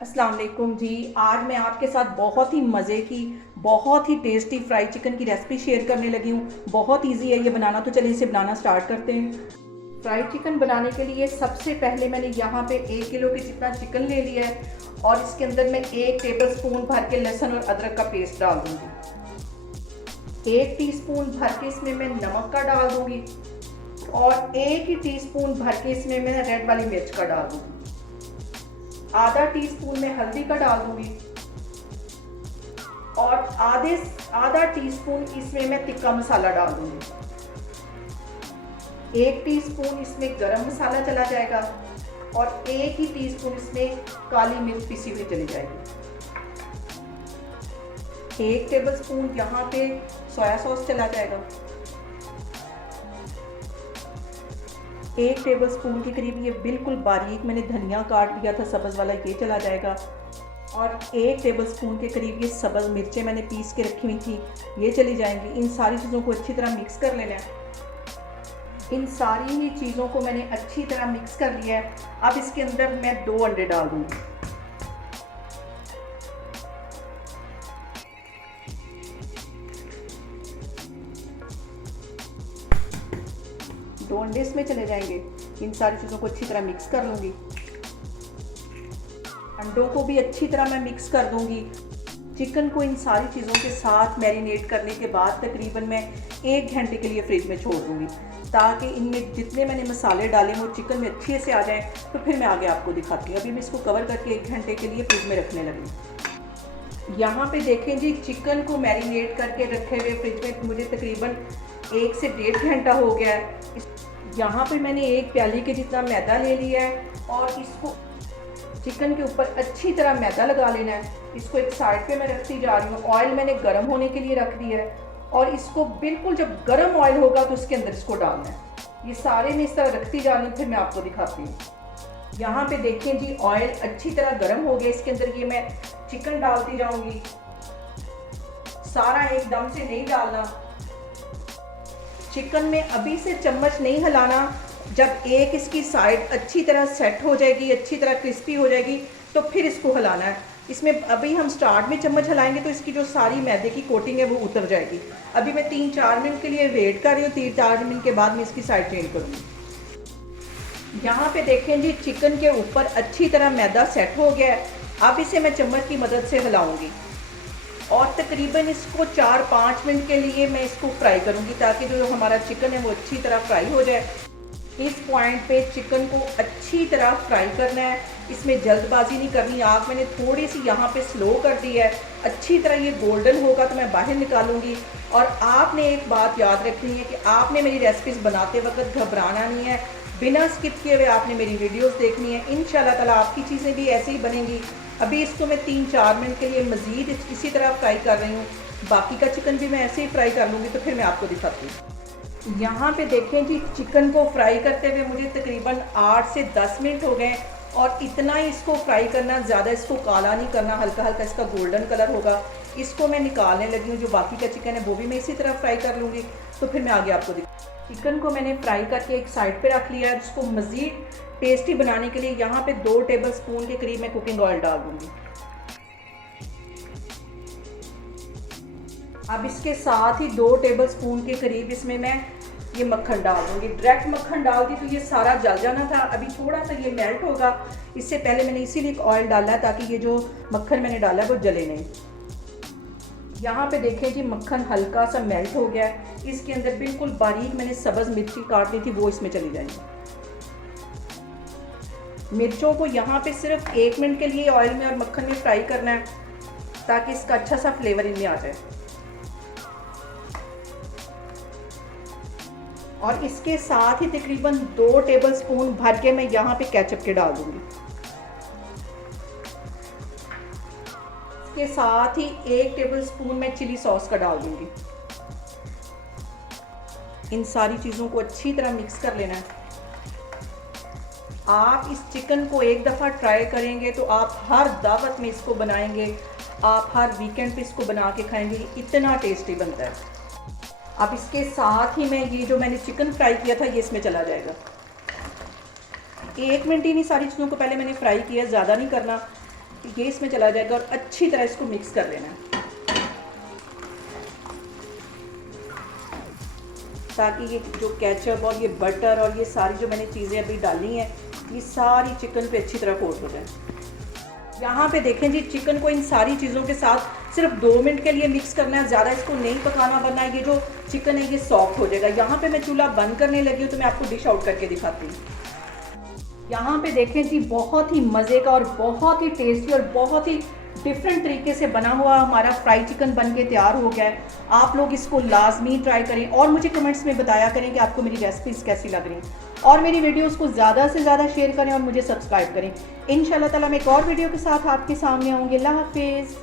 अस्सलाम वालेकुम जी। आज मैं आपके साथ बहुत ही मज़े की, बहुत ही टेस्टी फ्राई चिकन की रेसिपी शेयर करने लगी हूँ। बहुत इजी है ये बनाना, तो चलिए इसे बनाना स्टार्ट करते हैं। फ्राई चिकन बनाने के लिए सबसे पहले मैंने यहाँ पे 1 किलो के जितना चिकन ले लिया है और इसके अंदर मैं 1 टेबल स्पून भर के लहसुन और अदरक का पेस्ट डाल दूँगी। 1 टीस्पून भर के इसमें मैं नमक का डाल दूँगी और 1 ही टीस्पून भर के इसमें मैं रेड वाली मिर्च का डाल दूँगी। आधा टीस्पून में हल्दी का डाल दूंगी और आधा टीस्पून इसमें मैं तिक्का मसाला डाल दूंगी। 1 टीस्पून इसमें गरम मसाला चला जाएगा और 1 ही टीस्पून इसमें काली मिर्च पिसी हुई चली जाएगी। 1 टेबलस्पून यहाँ पे सोया सॉस चला जाएगा। 1 टेबलस्पून के करीब ये बिल्कुल बारीक मैंने धनिया काट लिया था सब्ज़ वाला, ये चला जाएगा। और 1 टेबलस्पून के करीब ये सब्ज़ मिर्चें मैंने पीस के रखी हुई थी, ये चली जाएंगी। इन सारी चीज़ों को अच्छी तरह मिक्स कर लेना है। इन सारी ही चीज़ों को मैंने अच्छी तरह मिक्स कर लिया है। अब इसके अंदर मैं 2 अंडे डाल दूँगी। दो अंडे इसमें चले जाएंगे। इन सारी चीज़ों को अच्छी तरह मिक्स कर लूँगी। अंडों को भी अच्छी तरह मैं मिक्स कर दूँगी। चिकन को इन सारी चीज़ों के साथ मैरिनेट करने के बाद तकरीबन मैं 1 घंटे के लिए फ्रिज में छोड़ दूँगी, ताकि इनमें जितने मैंने मसाले डाले वो चिकन में अच्छे से आ जाएँ। तो फिर मैं आगे आपको दिखाती हूँ। अभी मैं इसको कवर करके 1 घंटे के लिए फ्रिज में रखने लगी। यहाँ पे देखें जी, चिकन को मैरिनेट करके रखे हुए फ्रिज में मुझे तकरीबन 1 से 1.5 घंटा हो गया है। यहाँ पे मैंने 1 प्याली के जितना मैदा ले लिया है और इसको चिकन के ऊपर अच्छी तरह मैदा लगा लेना है। इसको एक साइड पे मैं रखती जा रही हूँ। ऑयल मैंने गर्म होने के लिए रख दिया है और इसको बिल्कुल जब गर्म ऑयल होगा तो उसके अंदर इसको डालना है। ये सारे मैं इस तरह रखती जा रही हूँ, फिर मैं आपको दिखाती हूँ। यहाँ पे देखें जी, ऑयल अच्छी तरह गर्म हो गया। इसके अंदर ये मैं चिकन डालती जाऊँगी। सारा एकदम से नहीं डालना। चिकन में अभी से चम्मच नहीं हिलाना। जब एक इसकी साइड अच्छी तरह सेट हो जाएगी, अच्छी तरह क्रिस्पी हो जाएगी, तो फिर इसको हिलाना है। इसमें अभी हम स्टार्ट में चम्मच हिलाएंगे तो इसकी जो सारी मैदे की कोटिंग है वो उतर जाएगी। अभी मैं 3-4 मिनट के लिए वेट कर रही हूँ। 3-4 मिनट के बाद मैं इसकी साइड चेंज करूँगी। यहाँ पे देखें जी, चिकन के ऊपर अच्छी तरह मैदा सेट हो गया है। अब इसे मैं चम्मच की मदद से हिलाऊंगी और तकरीबन इसको 4-5 मिनट के लिए मैं इसको फ्राई करूंगी, ताकि जो हमारा चिकन है वो अच्छी तरह फ्राई हो जाए। इस पॉइंट पे चिकन को अच्छी तरह फ्राई करना है। इसमें जल्दबाजी नहीं करनी। आग मैंने थोड़ी सी यहाँ पे स्लो कर दी है। अच्छी तरह ये गोल्डन होगा तो मैं बाहर निकालूंगी। और आपने एक बात याद रखनी है कि आपने मेरी रेसिपीज़ बनाते वक्त घबराना नहीं है। बिना स्किप किए हुए आपने मेरी वीडियोस देखनी है। इंशाल्लाह ताला आपकी चीज़ें भी ऐसे ही बनेंगी। अभी इसको मैं 3-4 मिनट के लिए मज़ीद इसी तरह फ्राई कर रही हूँ। बाकी का चिकन भी मैं ऐसे ही फ्राई कर लूँगी, तो फिर मैं आपको दिखाती हूँ। यहाँ पे देखें जी, चिकन को फ्राई करते हुए मुझे तकरीबन 8 से 10 मिनट हो गए और इतना ही इसको फ्राई करना, ज़्यादा इसको काला नहीं करना। हल्का हल्का इसका गोल्डन कलर होगा। इसको मैं निकालने लगी हूँ। जो बाकी का चिकन है वो भी मैं इसी तरह फ्राई कर लूँगी, तो फिर मैं आगे आपको चिकन को मैंने फ्राई करके एक साइड पे रख लिया है। इसको मज़ीद टेस्टी बनाने के लिए यहाँ पे 2 टेबल स्पून के करीब मैं कुकिंग ऑयल डाल दूँगी। अब इसके साथ ही 2 टेबल स्पून के करीब इसमें मैं ये मक्खन डाल दूँगी। डायरेक्ट मक्खन डाल दी तो ये सारा जल जाना था। अभी थोड़ा सा ये मेल्ट होगा। इससे पहले मैंने इसीलिए ऑयल डाला है, ताकि ये जो मक्खन मैंने डाला है वो जले नहीं। यहाँ पे देखें जी, मक्खन हल्का सा मेल्ट हो गया है। इसके अंदर बिल्कुल बारीक मैंने सब्ज़ मिर्ची काट ली थी, वो इसमें चली जाएंगी। मिर्चों को यहाँ पे सिर्फ 1 मिनट के लिए ऑयल में और मक्खन में फ्राई करना है, ताकि इसका अच्छा सा फ्लेवर इनमें आ जाए। और इसके साथ ही तकरीबन 2 टेबल स्पून भर के मैं यहाँ पे केचप के डाल दूँगी। के साथ ही 1 टेबल स्पून मैं चिली सॉस का डाल दूंगी। इन सारी चीज़ों को अच्छी तरह मिक्स कर लेना है। आप इस चिकन को एक दफ़ा ट्राई करेंगे तो आप हर दावत में इसको बनाएंगे, आप हर वीकेंड पे इसको बना के खाएंगे। इतना टेस्टी बनता है। अब इसके साथ ही मैं ये जो मैंने चिकन फ्राई किया था ये इसमें चला जाएगा। 1 मिनट ही नहीं, सारी चीज़ों को पहले मैंने फ्राई किया, ज़्यादा नहीं करना। ये इसमें चला जाएगा और अच्छी तरह इसको मिक्स कर लेना है ताकि ये जो केचप और ये बटर और ये सारी जो मैंने चीज़ें अभी डाली हैं ये सारी चिकन पे अच्छी तरह कोट हो जाए। यहाँ पे देखें जी, चिकन को इन सारी चीज़ों के साथ सिर्फ 2 मिनट के लिए मिक्स करना है, ज़्यादा इसको नहीं पकाना वरना ये जो चिकन है ये सॉफ्ट हो जाएगा। यहाँ पे मैं चूल्हा बंद करने लगी हूँ तो मैं आपको डिश आउट करके दिखाती हूँ। यहाँ पे देखें जी, बहुत ही मज़े का और बहुत ही टेस्टी और बहुत ही डिफरेंट तरीके से बना हुआ हमारा फ्राई चिकन बन के तैयार हो गया है। आप लोग इसको लाजमी ट्राई करें और मुझे कमेंट्स में बताया करें कि आपको मेरी रेसिपीज़ कैसी लग रही और मेरी वीडियोस को ज़्यादा से ज़्यादा शेयर करें और मुझे सब्सक्राइब करें। इंशाल्लाह ताला मैं एक और वीडियो के साथ आपके सामने आऊँगी। अल्लाह हाफिज़।